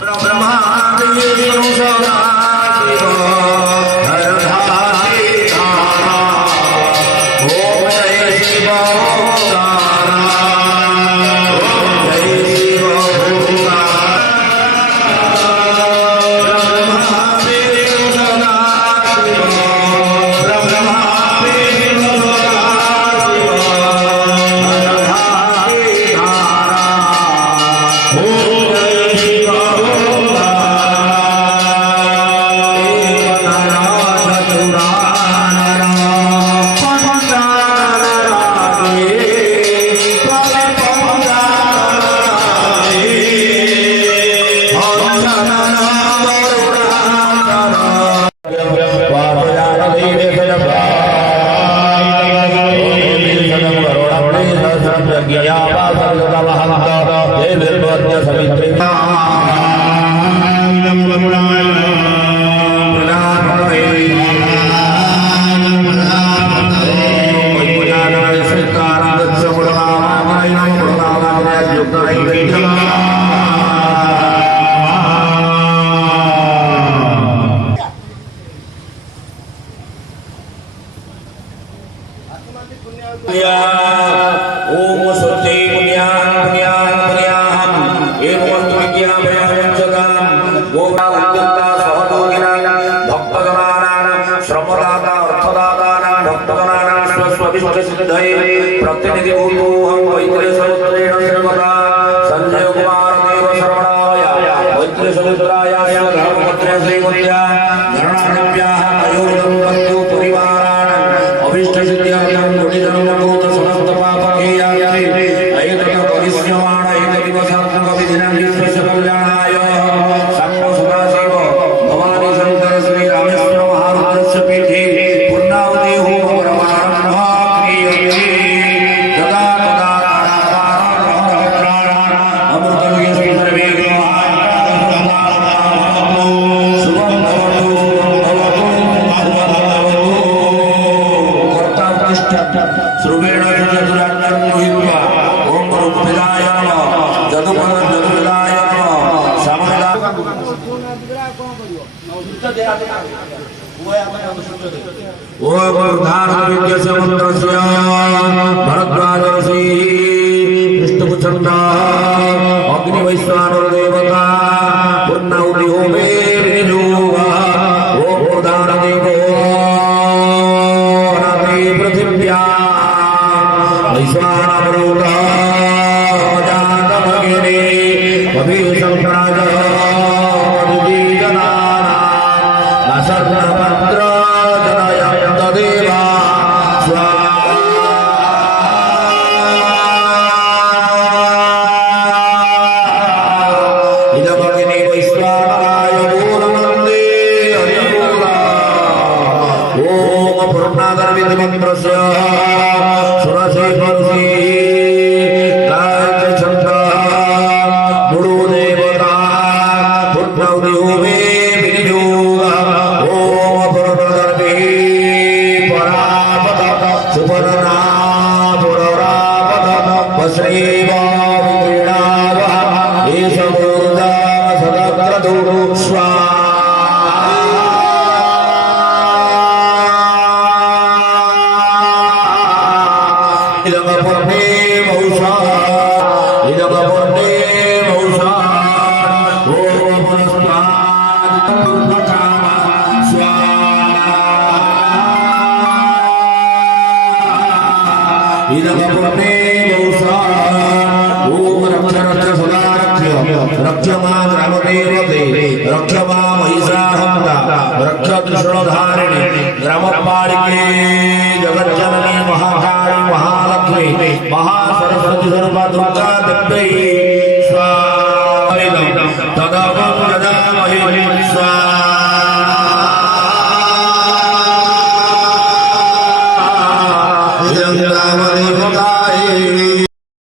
प्रतिनिधि संजय कुमार देव शर्मणाय वैद्य समुद्राय धर्मपत्रे श्रीमत्या धरणाभ्याः मयूरदं परिवारान् अभीष्ट सिद्ध्यर्थं गुणिधर्मभूत समस्त पापखेयार्थे ऐतत् परिश्रमाण ऐतदिवसात्मक विधिनं विश्वस्य कल्याणाय सर्व सदाशिव भवानी शंकर श्री रामेश्वर महारुद्रस्य पीठे पूर्णाहुति होम परमारम्भः क्रियते तदा भरद्वाज ऋषि विष्णुपुच्छन्दा अग्निवैश्वानर देवता पूर्णाहुति होमे विनियोगा ओम प्रधान देवो अनादि पृथिव्या वैश्वानरोगा जातभगिनी अभिशंकराज रक्ष मां महिषाहन्ता रक्ष कृष्णधारिणी